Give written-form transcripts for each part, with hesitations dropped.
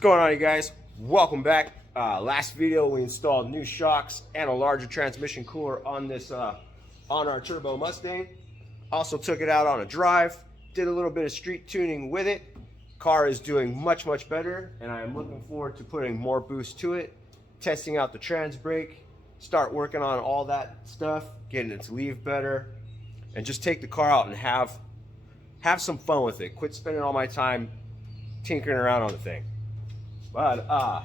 What's going on, you guys? Welcome back. Last video we installed new shocks and a larger transmission cooler on this on our turbo Mustang. Also took it out on a drive, did a little bit of street tuning with it. Car is doing much better, and I am looking forward to putting more boost to it, testing out the trans brake, start working on all that stuff, getting it to leave better, and just take the car out and have some fun with it. Quit spending all my time tinkering around on the thing. But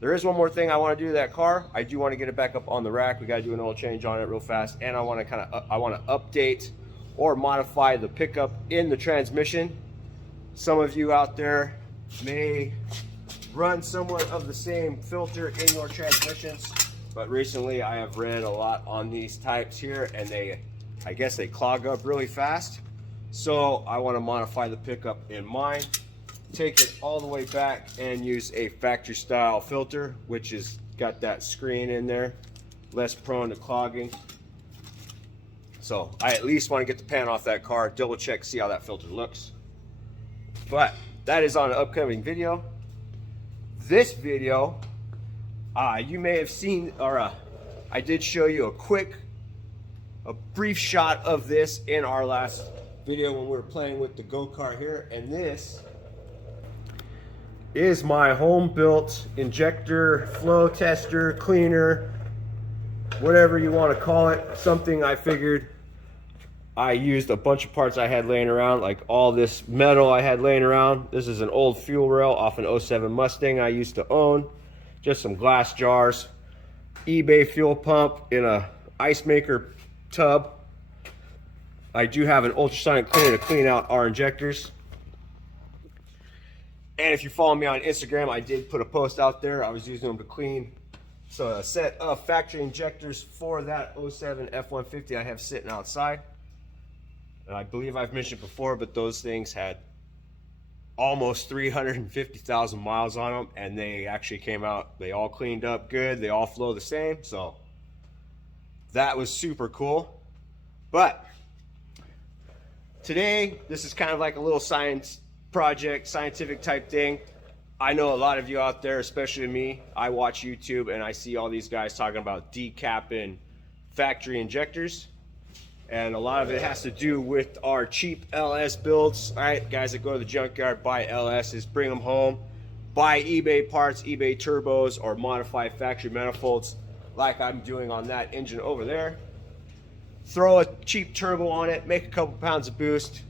there is one more thing I want to do to that car. I do want to get it back up on the rack. We got to do an oil change on it real fast, and I want to update or modify the pickup in the transmission. Some of you out there may run somewhat of the same filter in your transmissions, but recently I have read a lot on these types here, and I guess they clog up really fast. So I want to modify the pickup in mine, take it all the way back and use a factory style filter, which has got that screen in there, less prone to clogging. So I at least want to get the pan off that car, double check, see how that filter looks. But that is on an upcoming video. This video, you may have seen, or I did show you a brief shot of this in our last video when we were playing with the go-kart here, and this is my home-built injector, flow tester, cleaner, whatever you want to call it. Something I figured I used a bunch of parts I had laying around, like all this metal I had laying around. This is an old fuel rail off an 07 Mustang I used to own. Just some glass jars, eBay fuel pump in a ice maker tub. I do have an ultrasonic cleaner to clean out our injectors. And if you follow me on Instagram, I did put a post out there. I was using them to clean a set of factory injectors for that 07 F-150 I have sitting outside. And I believe I've mentioned before, but those things had almost 350,000 miles on them, and they actually came out, they all cleaned up good, they all flow the same, so that was super cool. But today, this is kind of like a little science project, scientific type thing. I know a lot of you out there, especially me, I watch YouTube and I see all these guys talking about decapping factory injectors, and a lot of it has to do with our cheap LS builds. All right, guys that go to the junkyard, buy LSs, bring them home, buy eBay parts, eBay turbos, or modify factory manifolds like I'm doing on that engine over there. Throw a cheap turbo on it, make a couple pounds of boost,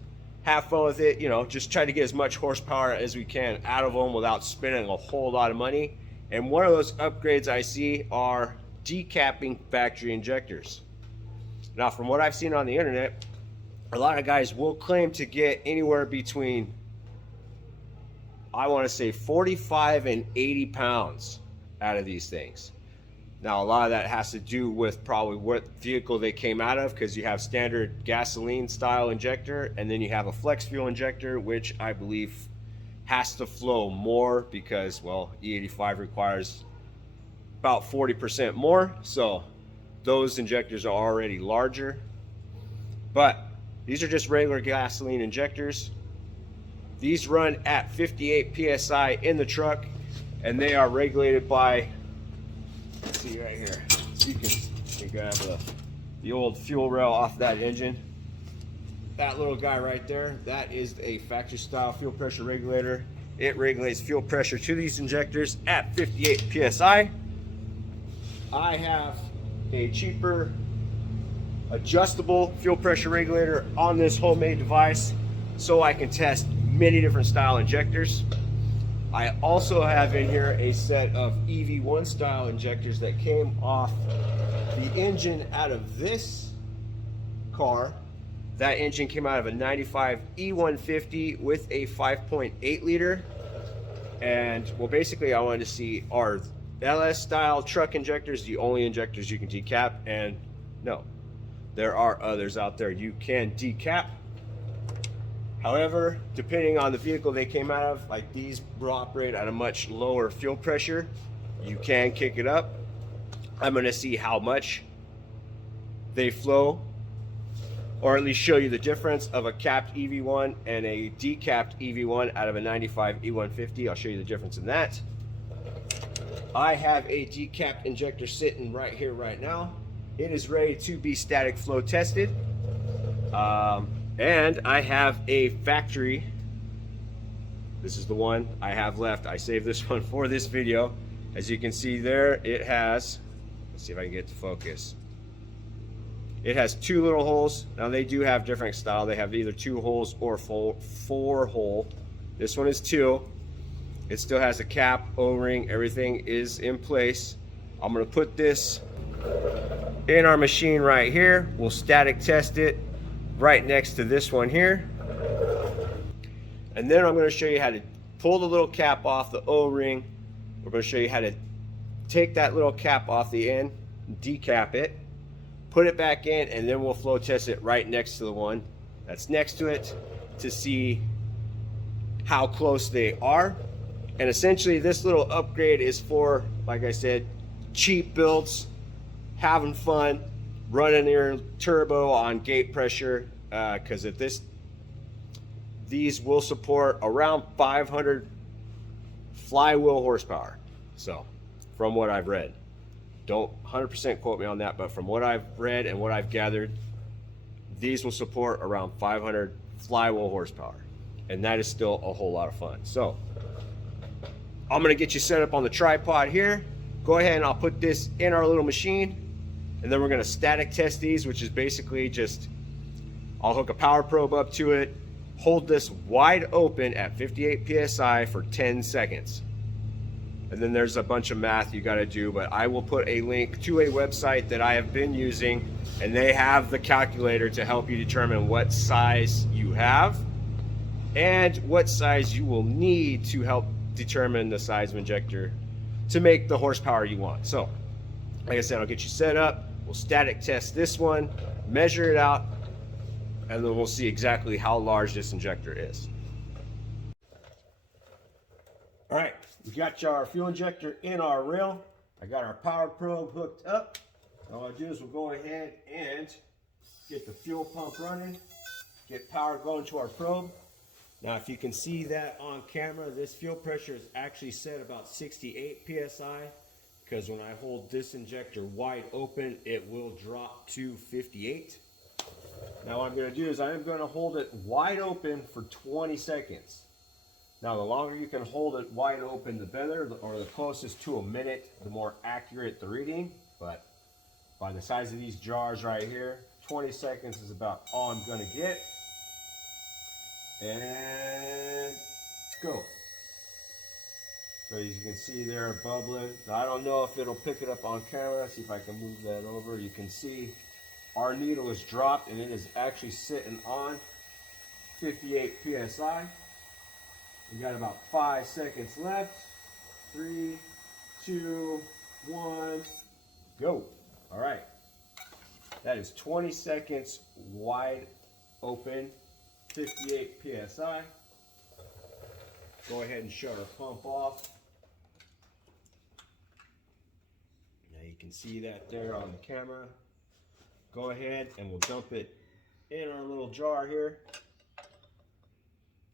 have fun with it, you know, just try to get as much horsepower as we can out of them without spending a whole lot of money. And one of those upgrades I see are decapping factory injectors. Now, from what I've seen on the internet, a lot of guys will claim to get anywhere between, I want to say, 45 and 80 pounds out of these things. Now, a lot of that has to do with probably what vehicle they came out of, because you have standard gasoline style injector, and then you have a flex fuel injector, which I believe has to flow more because, well, E85 requires about 40% more. So those injectors are already larger. But these are just regular gasoline injectors. These run at 58 PSI in the truck, and they are regulated by, let's see right here, so you can grab the old fuel rail off that engine. That little guy right there, that is a factory style fuel pressure regulator. It regulates fuel pressure to these injectors at 58 PSI. I have a cheaper adjustable fuel pressure regulator on this homemade device so I can test many different style injectors. I also have in here a set of EV1 style injectors that came off the engine out of this car. That engine came out of a 95 E150 with a 5.8 liter. And well, basically I wanted to see, are LS style truck injectors the only injectors you can decap? And no, there are others out there you can decap. However, depending on the vehicle they came out of, like these will operate at a much lower fuel pressure. You can kick it up. I'm going to see how much they flow or at least show you the difference of a capped EV1 and a decapped EV1 out of a 95 E150. I'll show you the difference in that. I have a decapped injector sitting right here right now. It is ready to be static flow tested. And I have a factory. This is the one I have left. I saved this one for this video. As you can see there, it has, let's see if I can get to focus. It has 2 little holes. Now they do have different style. They have either 2 holes or 4 hole. This one is 2. It still has a cap, O-ring, everything is in place. I'm gonna put this in our machine right here. We'll static test it right next to this one here. And then I'm gonna show you how to pull the little cap off the O-ring. We're gonna show you how to take that little cap off the end, decap it, put it back in, and then we'll flow test it right next to the one that's next to it to see how close they are. And essentially this little upgrade is for, like I said, cheap builds, having fun, running your turbo on gate pressure, because at these will support around 500 flywheel horsepower. So from what I've read, don't 100% quote me on that, but from what I've read and what I've gathered, these will support around 500 flywheel horsepower, and that is still a whole lot of fun. So I'm gonna get you set up on the tripod here. Go ahead and I'll put this in our little machine, and then we're gonna static test these, which is basically just, I'll hook a power probe up to it, hold this wide open at 58 PSI for 10 seconds. And then there's a bunch of math you gotta do, but I will put a link to a website that I have been using, and they have the calculator to help you determine what size you have and what size you will need to help determine the size of injector to make the horsepower you want. So, like I said, I'll get you set up. We'll static test this one, measure it out, and then we'll see exactly how large this injector is. All right, we got our fuel injector in our rail. I got our power probe hooked up. All I do is we'll go ahead and get the fuel pump running, get power going to our probe. Now, if you can see that on camera, this fuel pressure is actually set about 68 PSI, because when I hold this injector wide open, it will drop to 58. Now, what I'm gonna do is I'm gonna hold it wide open for 20 seconds. Now, the longer you can hold it wide open, the better, or the closest to a minute, the more accurate the reading. But by the size of these jars right here, 20 seconds is about all I'm gonna get. And go. So as you can see there, bubbling. Now, I don't know if it'll pick it up on camera. See if I can move that over. You can see our needle is dropped, and it is actually sitting on 58 PSI. We got about 5 seconds left. 3, 2, 1, go. All right. That is 20 seconds wide open, 58 PSI. Go ahead and shut our pump off. Now you can see that there on the camera. Go ahead and we'll dump it in our little jar here.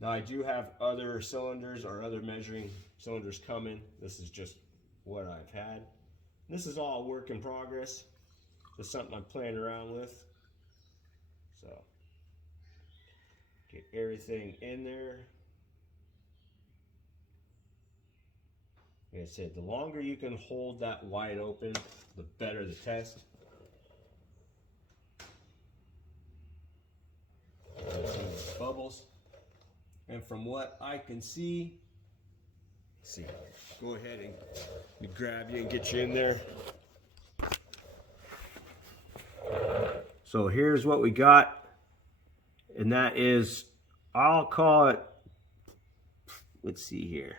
Now I do have other cylinders or other measuring cylinders coming. This is just what I've had. This is all work in progress. Just something I'm playing around with. So get everything in there. Like I said, the longer you can hold that wide open, the better the test. Bubbles. And from what I can see, let's see, go ahead and grab you and get you in there. So here's what we got, and that is, I'll call it, let's see here,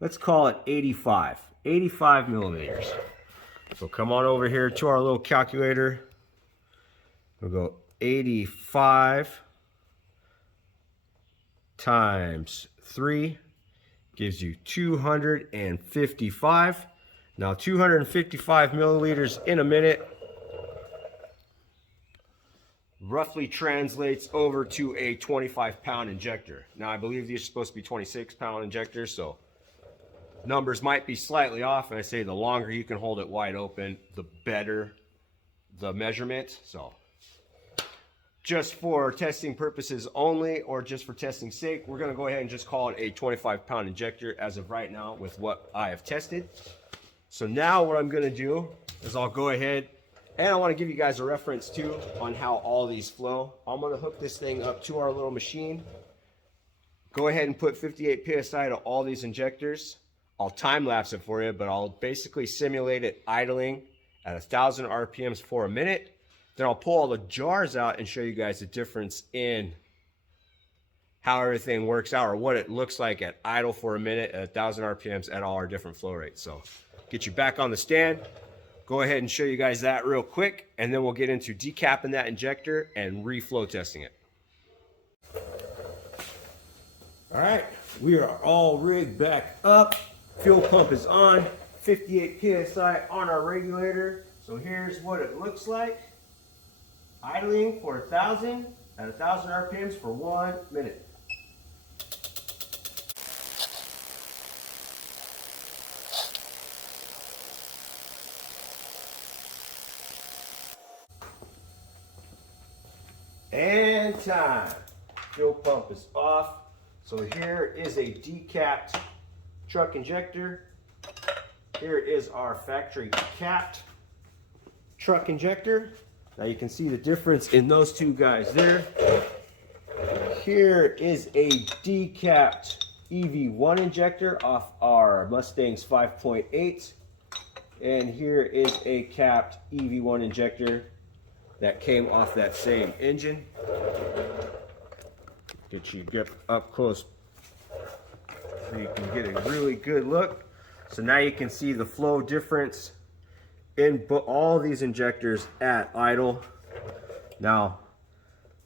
let's call it 85 millimeters. So come on over here to our little calculator. We'll go 85 times 3 gives you 255. Now 255 milliliters in a minute. roughly translates over to a 25-pound injector. Now, I believe these are supposed to be 26-pound injectors, so numbers might be slightly off. And I say the longer you can hold it wide open, the better the measurement. So just for testing purposes only, or just for testing sake, we're going to go ahead and just call it a 25-pound injector as of right now with what I have tested. So now what I'm going to do is I'll go ahead, and I want to give you guys a reference too on how all these flow. I'm going to hook this thing up to our little machine. Go ahead and put 58 psi to all these injectors. I'll time lapse it for you, but I'll basically simulate it idling at 1,000 RPMs for a minute. Then I'll pull all the jars out and show you guys the difference in how everything works out, or what it looks like at idle for a minute at 1,000 RPMs at all our different flow rates. So get you back on the stand. Go ahead and show you guys that real quick, and then we'll get into decapping that injector and reflow testing it. All right, we are all rigged back up. Fuel pump is on, 58 psi on our regulator. So here's what it looks like. Idling for 1,000 at 1,000 RPMs for 1 minute. And time. Fuel pump is off. So here is a decapped truck injector. Here is our factory capped truck injector. Now you can see the difference in those two guys there. Here is a decapped EV1 injector off our Mustang's 5.8. And here is a capped EV1 injector that came off that same engine. Get you get up close so you can get a really good look. So now you can see the flow difference in all these injectors at idle. Now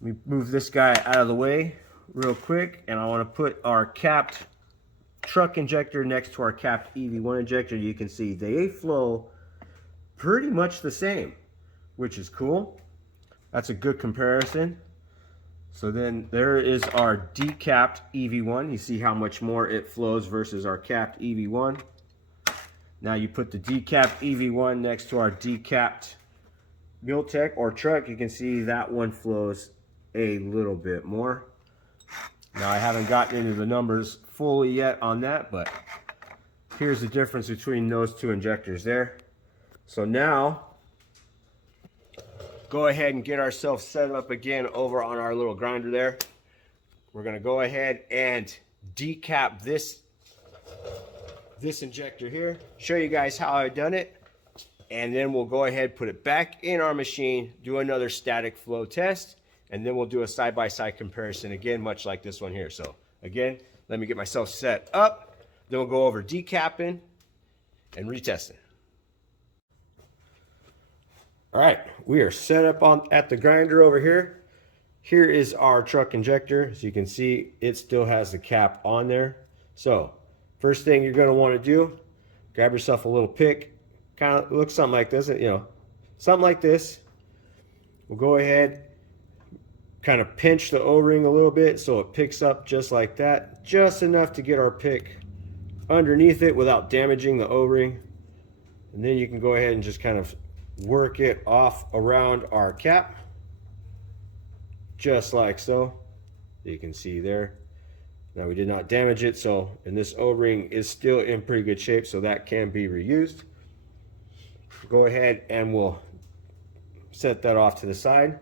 let me move this guy out of the way real quick, and I want to put our capped truck injector next to our capped EV1 injector. You can see they flow pretty much the same, which is cool. That's a good comparison. So then there is our decapped EV1. You see how much more it flows versus our capped EV1. Now you put the decapped EV1 next to our decapped Multec or truck. You can see that one flows a little bit more. Now I haven't gotten into the numbers fully yet on that, but here's the difference between those two injectors there. So now go ahead and get ourselves set up again over on our little grinder there. We're going to go ahead and decap this injector here, show you guys how I've done it, and then we'll go ahead, put it back in our machine, do another static flow test, and then we'll do a side-by-side comparison again, much like this one here. So again, let me get myself set up, then we'll go over decapping and retesting. All right, we are set up at the grinder over here. Here is our truck injector. As you can see, it still has the cap on there. So first thing you're going to want to do, grab yourself a little pick. Kind of looks something like this, something like this. We'll go ahead, kind of pinch the O-ring a little bit so it picks up just like that. Just enough to get our pick underneath it without damaging the O-ring. And then you can go ahead and just kind of work it off around our cap. Just like so. You can see there. Now we did not damage it, and this O-ring is still in pretty good shape, so that can be reused. Go ahead and we'll set that off to the side.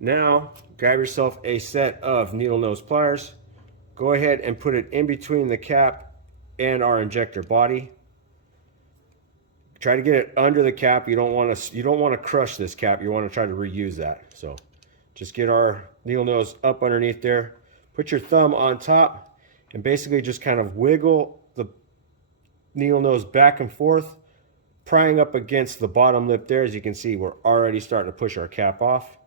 Now grab yourself a set of needle nose pliers. Go ahead and put it in between the cap and our injector body. Try to get it under the cap. You don't want to crush this cap. You want to try to reuse that. So just get our needle nose up underneath there. Put your thumb on top and basically just kind of wiggle the needle nose back and forth, prying up against the bottom lip there. As you can see, we're already starting to push our cap off.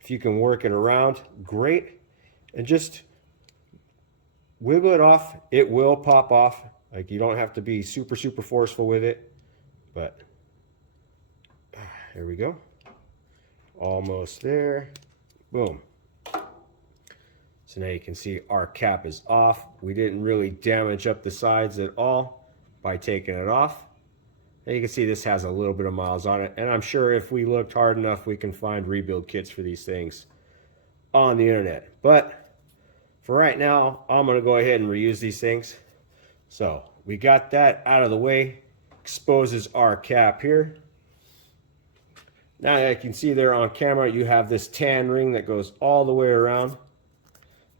If you can work it around, great. And just wiggle it off. It will pop off. Like, you don't have to be super forceful with it. But here we go. Almost there. Boom. So now you can see our cap is off. We didn't really damage up the sides at all by taking it off. And you can see this has a little bit of miles on it. And I'm sure if we looked hard enough, we can find rebuild kits for these things on the internet. But for right now, I'm going to go ahead and reuse these things. So we got that out of the way. Exposes our cap here. Now you can see there on camera, you have this tan ring that goes all the way around.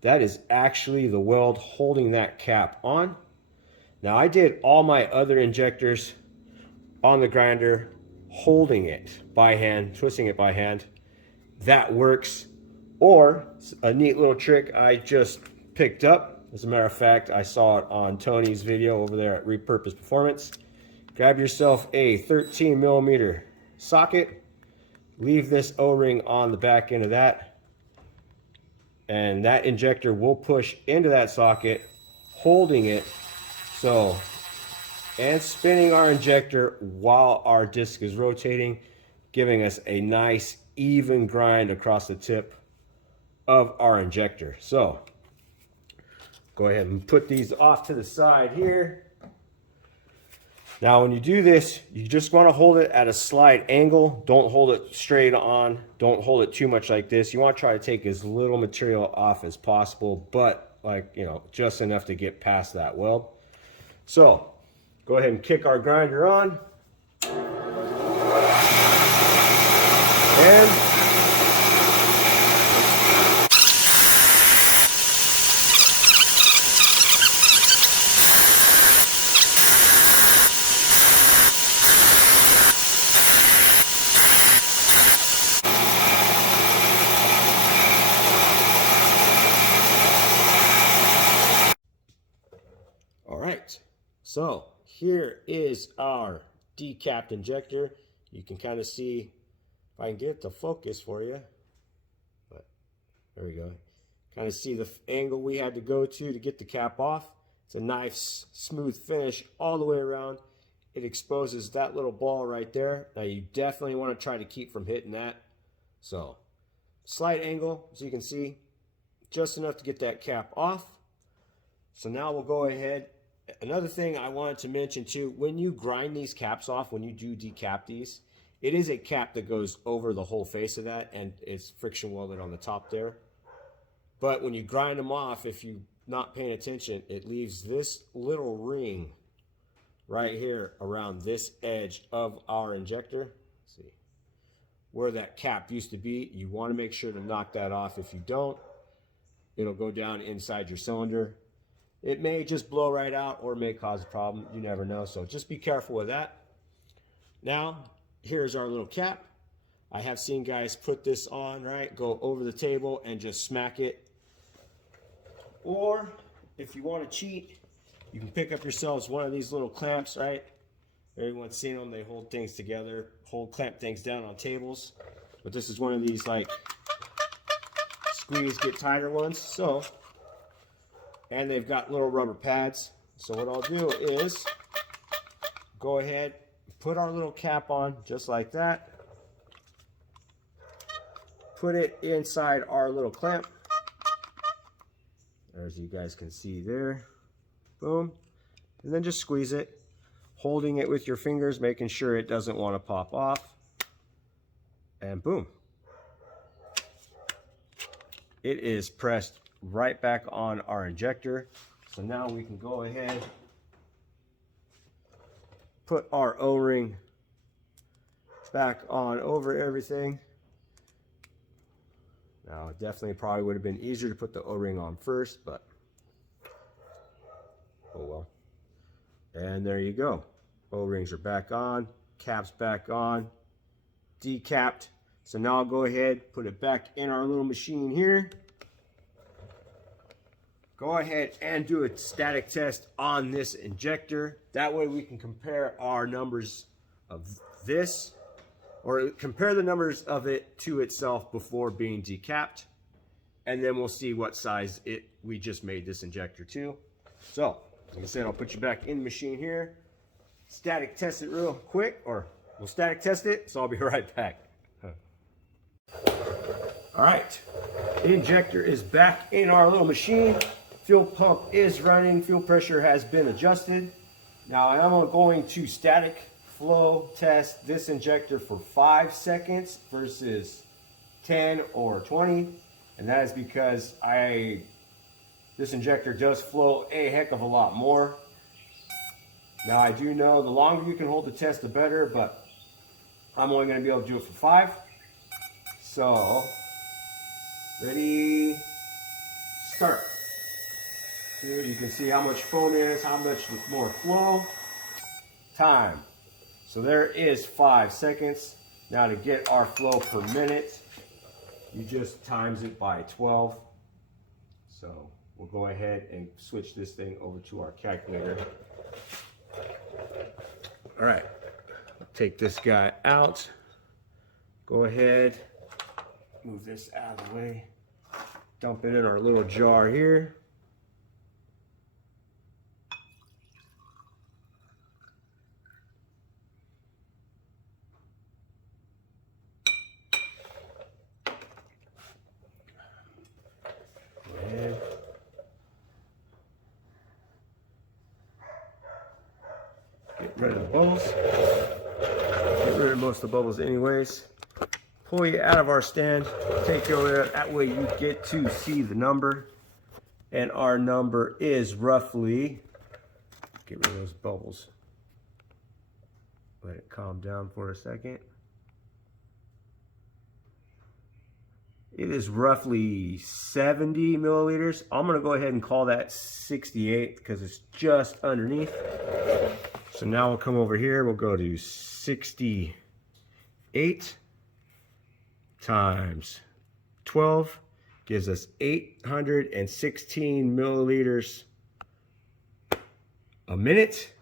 That is actually the weld holding that cap on. Now I did all my other injectors on the grinder, holding it by hand, twisting it by hand. That works. Or a neat little trick I just picked up. As a matter of fact, I saw it on Tony's video over there at Repurpose Performance. Grab yourself a 13 millimeter socket. Leave this O-ring on the back end of that. And that injector will push into that socket, holding it. So, and spinning our injector while our disc is rotating, giving us a nice even grind across the tip of our injector. So, go ahead and put these off to the side here. Now when you do this, you just want to hold it at a slight angle. Don't hold it straight on. Don't hold it too much like this. You want to try to take as little material off as possible, but like, you know, just enough to get past that weld. So go ahead and kick our grinder on. And so here is our decapped injector. You can kind of see, if I can get it to focus for you, but there we go. Kind of see the angle we had to go to get the cap off. It's a nice smooth finish all the way around. It exposes that little ball right there. Now you definitely want to try to keep from hitting that. So slight angle, as you can see, just enough to get that cap off. So now we'll go ahead. Another thing I wanted to mention too, when you grind these caps off, when you do decap these, it is a cap that goes over the whole face of that, and it's friction welded on the top there. But when you grind them off, if you're not paying attention, it leaves this little ring right here around this edge of our injector. Let's see where that cap used to be. You want to make sure to knock that off. If you don't, it'll go down inside your cylinder. It may just blow right out or may cause a problem. You never know. So just be careful with that. Now, here's our little cap. I have seen guys put this on, right? Go over the table and just smack it. Or if you want to cheat, you can pick up yourselves one of these little clamps, right? Everyone's seen them. They hold things together, clamp things down on tables. But this is one of these like squeeze, get tighter ones. So, and they've got little rubber pads. So what I'll do is go ahead, put our little cap on just like that. Put it inside our little clamp. As you guys can see there. Boom. And then just squeeze it, holding it with your fingers, making sure it doesn't want to pop off. And boom. It is pressed right back on our injector. So now we can go ahead, put our O-ring back on over everything. Now it definitely probably would have been easier to put the O-ring on first, but oh well. And there you go. O-rings are back on, caps back on, decapped. So now I'll go ahead, put it back in our little machine here. Go ahead and do a static test on this injector. That way we can compare our numbers of this, or compare the numbers of it to itself before being decapped. And then we'll see what size we just made this injector to. So, like I said, I'll put you back in the machine here. Static test it real quick, or we'll static test it, so I'll be right back. All right, injector is back in our little machine. Fuel pump is running. Fuel pressure has been adjusted. Now I am going to static flow test this injector for 5 seconds versus 10 or 20. And that is because this injector does flow a heck of a lot more. Now I do know the longer you can hold the test, the better, but I'm only going to be able to do it for 5. So, ready, start. Here you can see how much foam is, how much more flow. Time. So there is 5 seconds. Now to get our flow per minute, you just times it by 12. So we'll go ahead and switch this thing over to our calculator. All right, take this guy out. Go ahead, move this out of the way. Dump it in our little jar here. Go ahead. Get rid of the bubbles. Get rid of most of the bubbles anyways. Pull you out of our stand, take you over there. That way you get to see the number. And our number is roughly, get rid of those bubbles. Let it calm down for a second. It is roughly 70 milliliters. I'm gonna go ahead and call that 68 because it's just underneath. So now we'll come over here, we'll go to 68 times 12 gives us 816 milliliters a minute.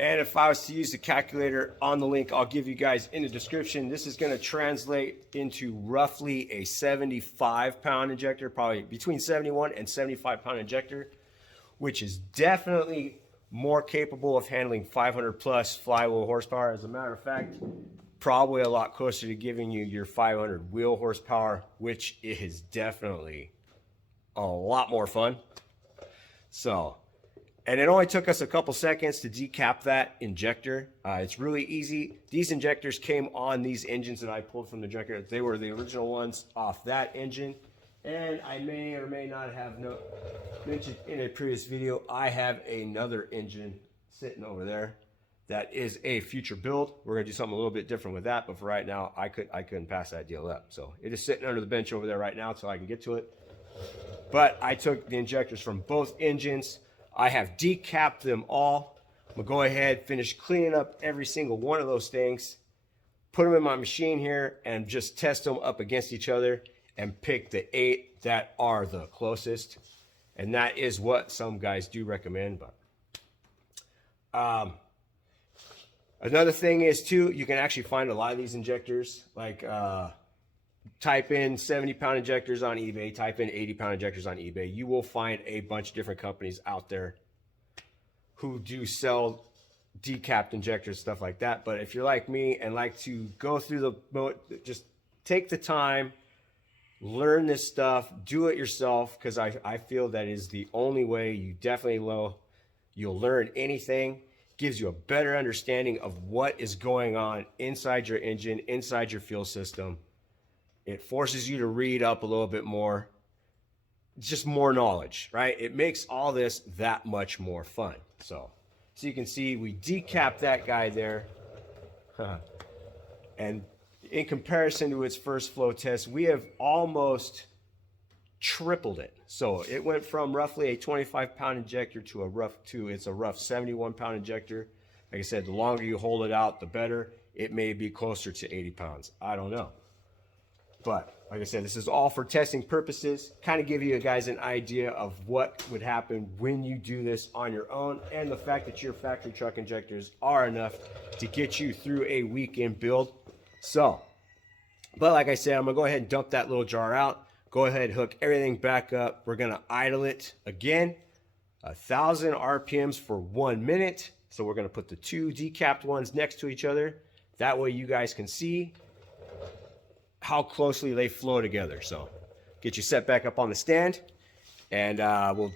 And if I was to use the calculator on the link I'll give you guys in the description, this is going to translate into roughly a 75-pound injector, probably between 71 and 75-pound injector, which is definitely more capable of handling 500 plus flywheel horsepower. As a matter of fact, probably a lot closer to giving you your 500 wheel horsepower, which is definitely a lot more fun. So, and it only took us a couple seconds to decap that injector. It's really easy. These injectors came on these engines that I pulled from the injector. They were the original ones off that engine. And I may or may not have mentioned in a previous video, I have another engine sitting over there. That is a future build. We're gonna do something a little bit different with that, but for right now, I couldn't pass that deal up. So it is sitting under the bench over there right now until I can get to it. But I took the injectors from both engines. I have decapped them all. I'm gonna go ahead, finish cleaning up every single one of those things, put them in my machine here, and just test them up against each other and pick the 8 that are the closest. And that is what some guys do recommend, but another thing is too, you can actually find a lot of these injectors, like type in 70-pound injectors on eBay, type in 80-pound injectors on eBay. You will find a bunch of different companies out there who do sell decapped injectors, stuff like that. But if you're like me and like to go through just take the time, learn this stuff, do it yourself, because I feel that is the only way you you'll learn anything. Gives you a better understanding of what is going on inside your engine, inside your fuel system. It forces you to read up a little bit more, just more knowledge, right? It makes all this that much more fun. So you can see we decapped that guy there. And in comparison to its first flow test, we have almost tripled it. So it went from roughly a 25-pound injector to it's a rough 71-pound injector. Like I said, the longer you hold it out, the better. It may be closer to 80 pounds. I don't know. But like I said, this is all for testing purposes. Kind of give you guys an idea of what would happen when you do this on your own, and the fact that your factory truck injectors are enough to get you through a weekend build. So, but like I said, I'm gonna go ahead and dump that little jar out. Go ahead, hook everything back up. We're gonna idle it again, 1,000 RPMs for 1 minute. So we're gonna put the 2 decapped ones next to each other. That way you guys can see how closely they flow together. So get you set back up on the stand, and we'll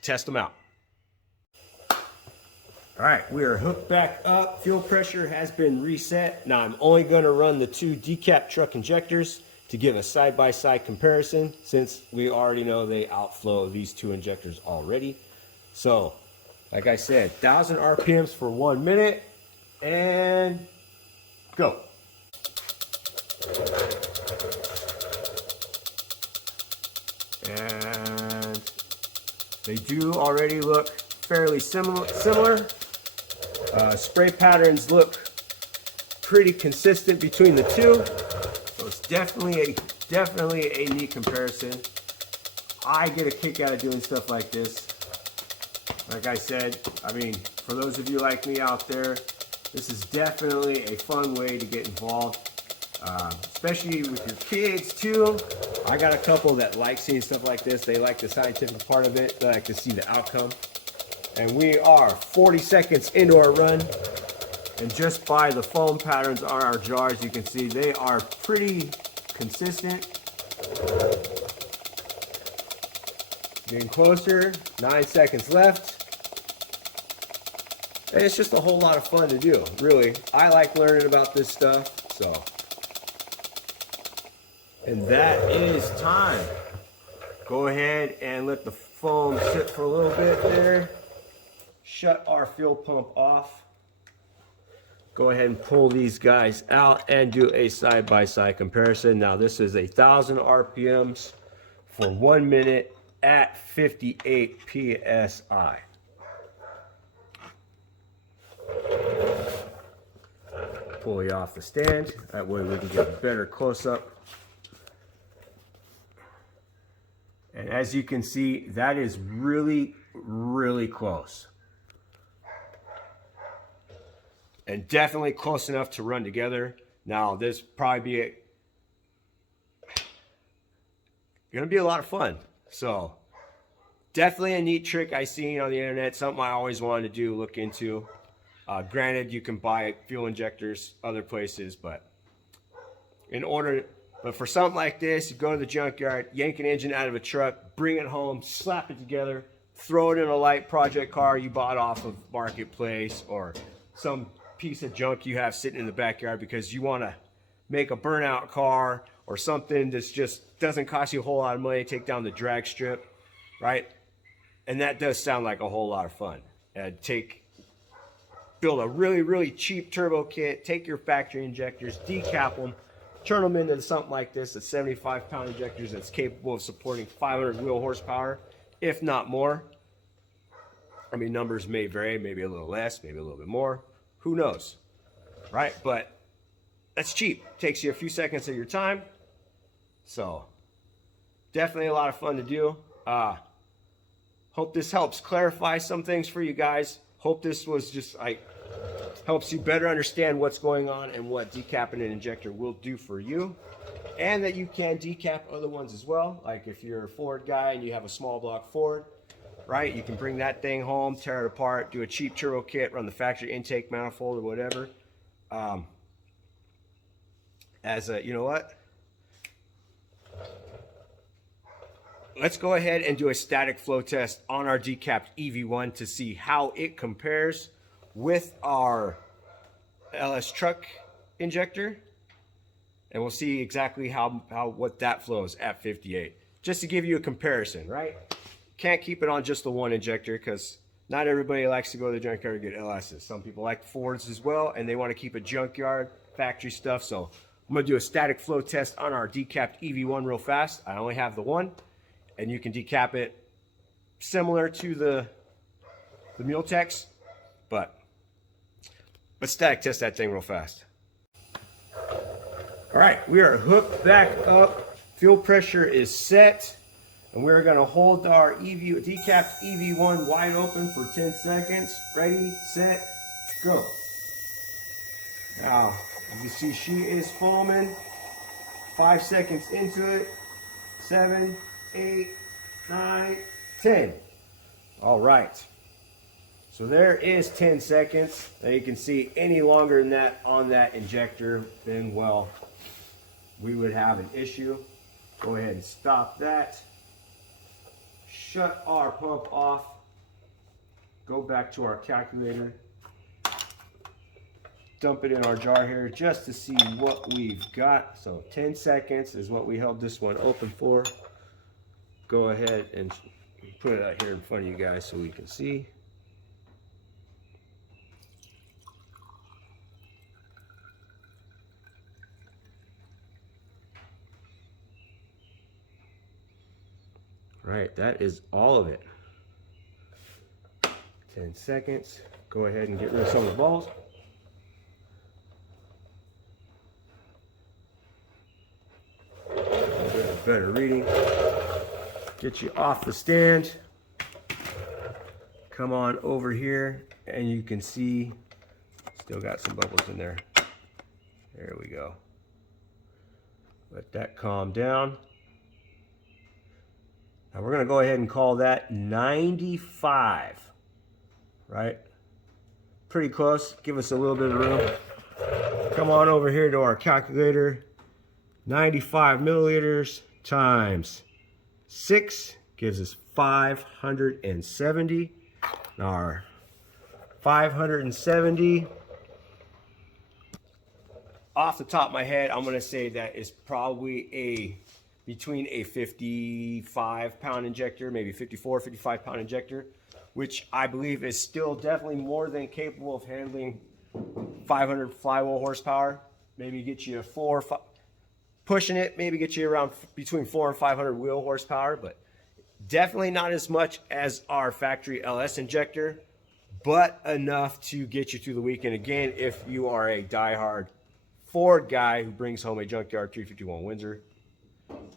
test them out. All right, we are hooked back up. Fuel pressure has been reset. Now I'm only going to run the 2 Decapped truck injectors to give a side-by-side comparison, since we already know they outflow these 2 injectors already. So, like I said, 1,000 RPMs for 1 minute, and go. And they do already look fairly similar. Spray patterns look pretty consistent between the 2, so it's definitely a neat comparison. I get a kick out of doing stuff like this. Like I said, I mean, for those of you like me out there, this is definitely a fun way to get involved, especially with your kids too. I got a couple that like seeing stuff like this. They like the scientific part of it. They like to see the outcome. And we are 40 seconds into our run, and just by the foam patterns on our jars, you can see they are pretty consistent. Getting closer, 9 seconds left. And it's just a whole lot of fun to do, really. I like learning about this stuff, so. And that is time. Go ahead and let the foam sit for a little bit there. Shut our fuel pump off. Go ahead and pull these guys out and do a side-by-side comparison. Now this is 1,000 RPMs for 1 minute at 58 PSI. Pull you off the stand. That way we can get a better close-up. And as you can see, that is really, really close. And definitely close enough to run together. Now, this probably gonna be a lot of fun. So, definitely a neat trick I seen on the internet. Something I always wanted to do, look into. Granted, you can buy fuel injectors other places, but for something like this, you go to the junkyard, yank an engine out of a truck, bring it home, slap it together, throw it in a light project car you bought off of Marketplace, or some piece of junk you have sitting in the backyard because you want to make a burnout car, or something that's just doesn't cost you a whole lot of money, take down the drag strip, right? And that does sound like a whole lot of fun. Build a really, really cheap turbo kit, take your factory injectors, decap them, turn them into something like this, at 75-pound injectors that's capable of supporting 500 wheel horsepower, if not more. I mean, numbers may vary, maybe a little less, maybe a little bit more. Who knows, right? But that's cheap. Takes you a few seconds of your time. So definitely a lot of fun to do. Hope this helps clarify some things for you guys. Hope this was just helps you better understand what's going on and what decapping an injector will do for you, and that you can decap other ones as well. Like if you're a Ford guy and you have a small block Ford, right? You can bring that thing home, tear it apart, do a cheap turbo kit, run the factory intake manifold or whatever. You know what? Let's go ahead and do a static flow test on our Decapped EV1 to see how it compares with our LS truck injector, and we'll see exactly what that flows at 58, just to give you a comparison, right? Can't keep it on just the one injector because not everybody likes to go to the junkyard to get LSs. Some people like Fords as well, and they want to keep it junkyard factory stuff. So I'm going to do a static flow test on our Decapped EV1 real fast. I only have the one, and you can decap it similar to the Muletex, but let's static test that thing real fast. All right, we are hooked back up. Fuel pressure is set, and we're going to hold our Decapped EV1 wide open for 10 seconds. Ready, set, go. Now, you can see she is foaming. 5 seconds into it. 7, 8, 9, 10. All right. So there is 10 seconds. Now you can see any longer than that on that injector, then well, we would have an issue. Go ahead and stop that. Shut our pump off. Go back to our calculator. Dump it in our jar here just to see what we've got. So 10 seconds is what we held this one open for. Go ahead and put it out here in front of you guys so we can see. Right, that is all of it. 10 seconds. Go ahead and get rid of some of the balls. Get a better reading. Get you off the stand. Come on over here and you can see still got some bubbles in there. There we go. Let that calm down. Now we're going to go ahead and call that 95, right? Pretty close. Give us a little bit of room. Come on over here to our calculator. 95 milliliters times 6 gives us 570. Now our 570, off the top of my head, I'm going to say that is probably between a 55-pound injector, maybe 54, 55-pound injector, which I believe is still definitely more than capable of handling 500 flywheel horsepower. Maybe get you pushing it, maybe get you around between 400 and 500 wheel horsepower, but definitely not as much as our factory LS injector, but enough to get you through the weekend. Again, if you are a diehard Ford guy who brings home a junkyard 351 Windsor,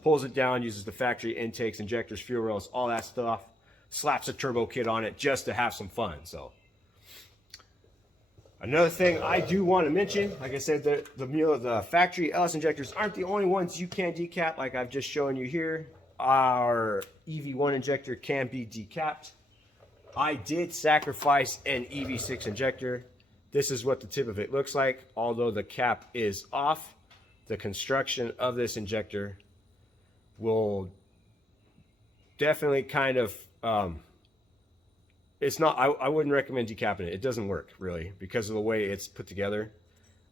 pulls it down, uses the factory intakes, injectors, fuel rails, all that stuff, slaps a turbo kit on it just to have some fun. So another thing I do want to mention, like I said, the factory LS injectors aren't the only ones you can decap, like I've just shown you here. Our EV1 injector can be decapped. I did sacrifice an EV6 injector. This is what the tip of it looks like. Although the cap is off, the construction of this injector will definitely kind of, it's not, I wouldn't recommend decapping it. It doesn't work really because of the way it's put together.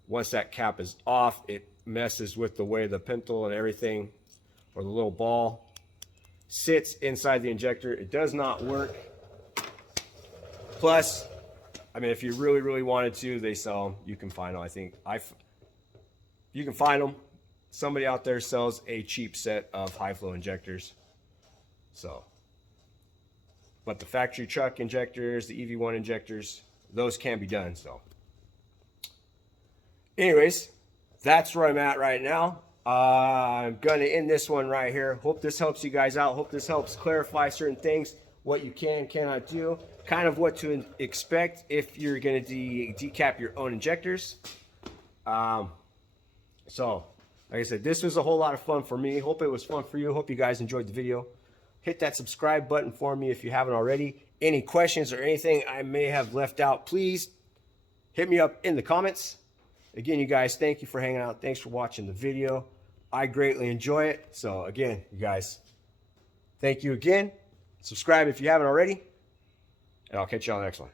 Once that cap is off, it messes with the way the pintle and everything, or the little ball, sits inside the injector. It does not work. Plus, I mean, if you really, really wanted to, they sell them. You can find them. I think you can find them. Somebody out there sells a cheap set of high flow injectors. So, but the factory truck injectors, the EV1 injectors, those can be done. So, anyways, that's where I'm at right now. I'm gonna end this one right here. Hope this helps you guys out. Hope this helps clarify certain things, what you can and cannot do, kind of what to expect if you're gonna decap your own injectors. So, like I said, this was a whole lot of fun for me. Hope it was fun for you. Hope you guys enjoyed the video. Hit that subscribe button for me if you haven't already. Any questions or anything I may have left out, please hit me up in the comments. Again, you guys, thank you for hanging out. Thanks for watching the video. I greatly enjoy it. So again, you guys, thank you again. Subscribe if you haven't already, and I'll catch you on the next one.